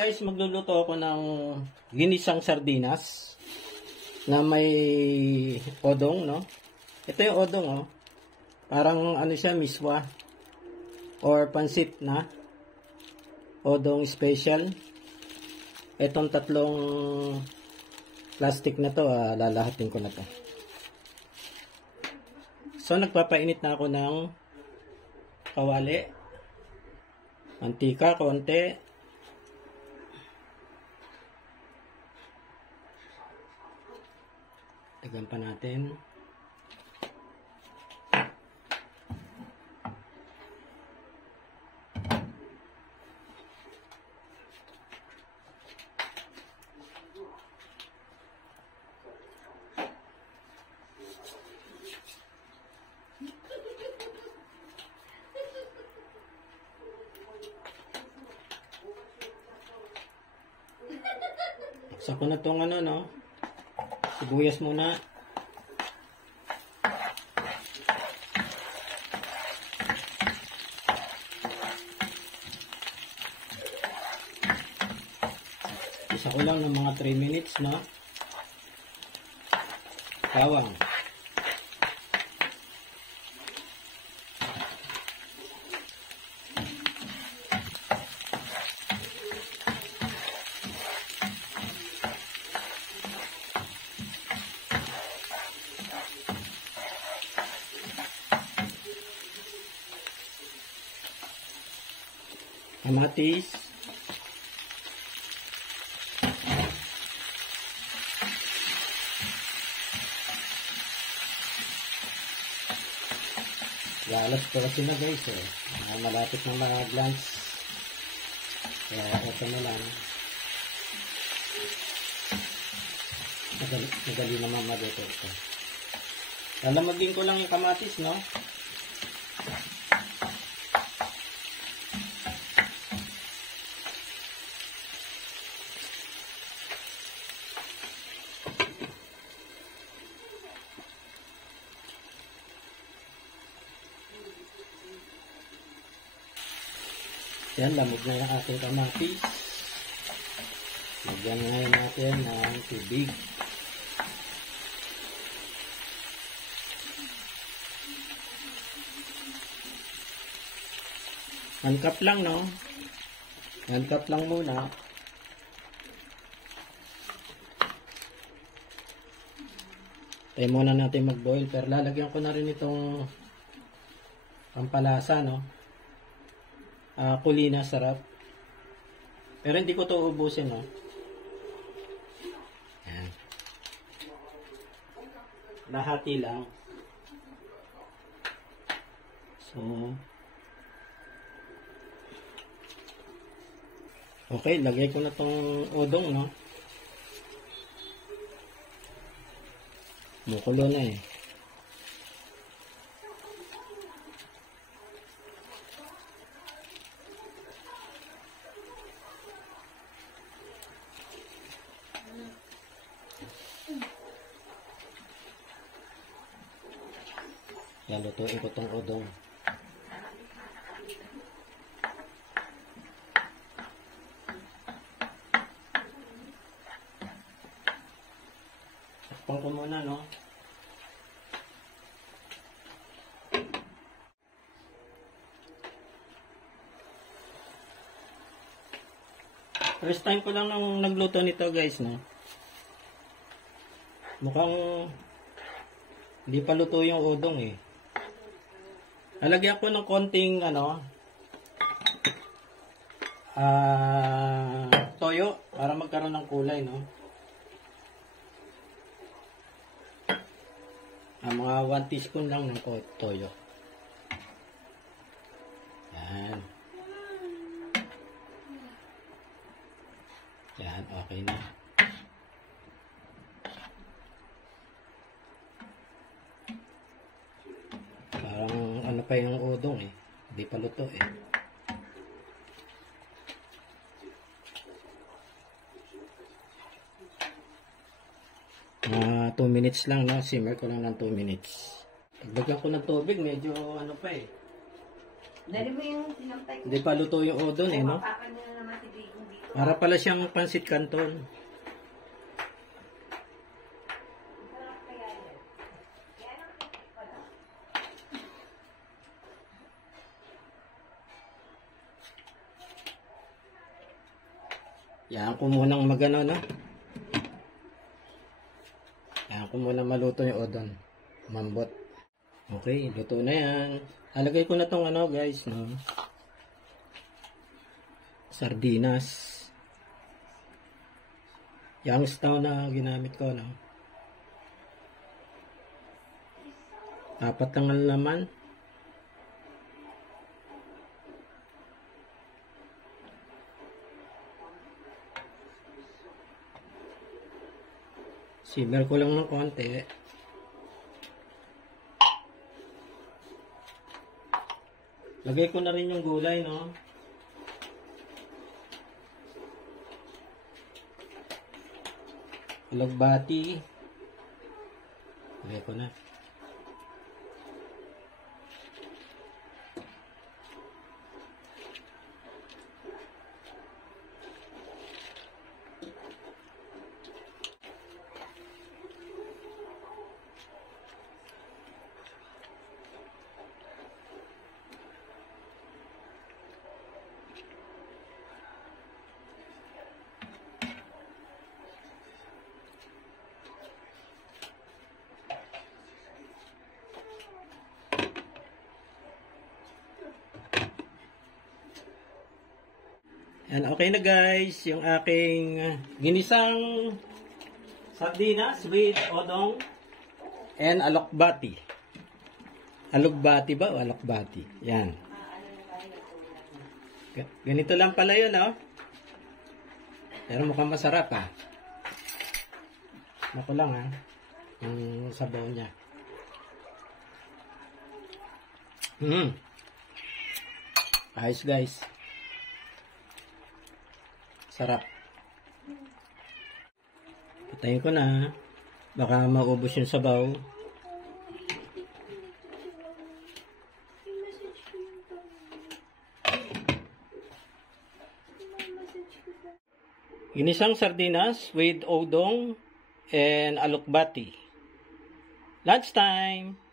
guys, magluluto ako ng ginisang sardinas na may odong, no? Ito yung odong, oh. Parang ano siya, miswa or pansit na odong special. Itong tatlong plastic na to, lalahatin ko na to. So nagpapainit na ako ng kawali, mantika konti, tagan pa natin. Buksan ko na itong ano, no? Sibuyas muna. Isa ko lang ng mga 3 minutes, no? Bawang. Kamatis, alas ko kasi na guys, malapit na mag-lunch, kaya ito na lang, madali naman maluto ito. Lalamagin ko lang yung kamatis, no? Yan, lamog na yung ating kamatis. Lagyan ngayon natin ng tubig. One cup lang, no? 1 cup lang muna. Tayo muna natin mag-boil. Pero lalagyan ko na rin itong pampalasa, no? Kulina, sarap. Pero hindi ko ito ubusin, no? Yan. Lahati lang. So, okay, lagay ko na itong udong, no? Mukulo na eh. Yan, lutuin ko itong udong. Takpan ko muna, no? First time ko lang nang nagluto nito, guys, no? Mukhang hindi pa luto yung udong, eh. Lalagyan ko ng konting, ano, toyo para magkaroon ng kulay, no? Mga 1 teaspoon lang ng toyo. Yan. Yan, okay na. Parang ano pa yung udong, eh. Hindi pa luto, eh. Mga 2 minutes lang, no? Simmer ko lang ng 2 minutes. Dagdagan ko ng tubig, medyo ano pa, eh. Dali mo yung sinampay ko. Hindi pa luto yung udon, eh, no? Papakan nyo naman si Bigong dito. Para pala siyang pansit canton. Yan ko munang magano, no? Yan ko munang maluto yung udon. Mambot. Okay, luto na yan. Alagay ko na tong ano, guys, no? Sardinas. Youngstown na ginamit ko, no? 4 lang ang laman. Simmer ko lang ng konti. Lagay ko na rin yung gulay, no? Alagbati. Lagay ko na. And okay na guys, yung aking ginisang sardinas with odong and alokbati. Alokbati ba o alokbati? Yan. Ganito lang pala yun, no? Pero mukhang masarap, ha? Ako lang, ha? Yung sabaw niya. Ayos guys. Sarap. Patayin ko na. Baka maubos yung sabaw. Ginisang sardinas with odong and alokbati. Lunchtime!